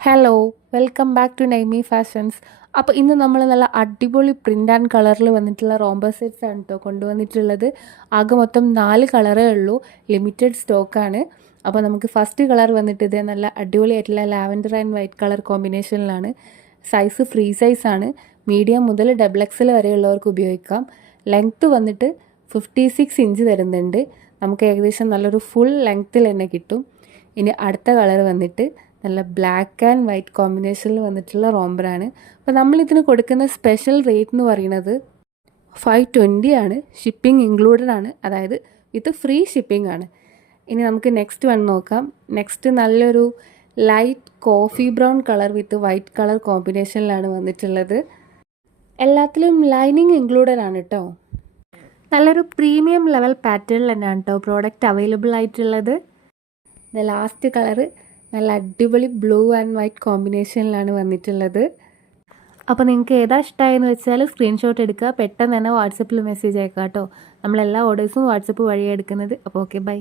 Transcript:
Hello, welcome back to Naimi fashions. അപ്പോൾ ഇന്ന് നമ്മൾ നല്ല അടിപൊളി പ്രിൻ്റ് ആൻഡ് കളറിൽ വന്നിട്ടുള്ള റോംബർ സെറ്റ്സ് ആണ് കേട്ടോ കൊണ്ടുവന്നിട്ടുള്ളത്. ആകെ മൊത്തം 4 കളറേ ഉള്ളൂ, ലിമിറ്റഡ് സ്റ്റോക്കാണ്. അപ്പോൾ നമുക്ക് ഫസ്റ്റ് കളർ വന്നിട്ട് ഇത് നല്ല അടിപൊളിയായിട്ടുള്ള ലാവൻഡർ ആൻഡ് വൈറ്റ് കളർ കോമ്പിനേഷനിലാണ്. സൈസ് ഫ്രീ സൈസാണ്, മീഡിയം മുതൽ XXL വരെയുള്ളവർക്ക് ഉപയോഗിക്കാം. ലെങ്ത്ത് വന്നിട്ട് 56 ഇഞ്ച് വരുന്നുണ്ട്. നമുക്ക് ഏകദേശം നല്ലൊരു ഫുൾ ലെങ്ത്തിൽ തന്നെ കിട്ടും. ഇനി അടുത്ത കളർ വന്നിട്ട് നല്ല ബ്ലാക്ക് ആൻഡ് വൈറ്റ് കോമ്പിനേഷനിൽ വന്നിട്ടുള്ള റോംബറാണ്. അപ്പോൾ നമ്മളിതിന് കൊടുക്കുന്ന സ്പെഷ്യൽ റേറ്റ് എന്ന് പറയുന്നത് 520 ആണ്. ഷിപ്പിംഗ് ഇൻക്ലൂഡഡ് ആണ്, അതായത് വിത്ത് ഫ്രീ ഷിപ്പിംഗ് ആണ്. ഇനി നമുക്ക് നെക്സ്റ്റ് വൺ നോക്കാം. നെക്സ്റ്റ് നല്ലൊരു light coffee brown colour with white colour കോമ്പിനേഷനിലാണ് വന്നിട്ടുള്ളത്. എല്ലാത്തിലും ലൈനിങ് ഇൻക്ലൂഡഡ് ആണ് കേട്ടോ. നല്ലൊരു പ്രീമിയം ലെവൽ പാറ്റേണിൽ തന്നെയാണ് കേട്ടോ പ്രോഡക്റ്റ് അവൈലബിൾ ആയിട്ടുള്ളത്. ലാസ്റ്റ് കളറ് നല്ല അടിപൊളി ബ്ലൂ ആൻഡ് വൈറ്റ് കോമ്പിനേഷനിലാണ് വന്നിട്ടുള്ളത്. അപ്പോൾ നിങ്ങൾക്ക് ഏതാ ഇഷ്ടമായെന്ന് വെച്ചാൽ സ്ക്രീൻഷോട്ട് എടുക്കുക, പെട്ടെന്ന് തന്നെ വാട്സപ്പിൽ മെസ്സേജ് അയക്കാം കേട്ടോ. നമ്മളെല്ലാ ഓർഡേഴ്സും വാട്സപ്പ് വഴിയാണ് എടുക്കുന്നത്. അപ്പോൾ ഓക്കെ, ബൈ.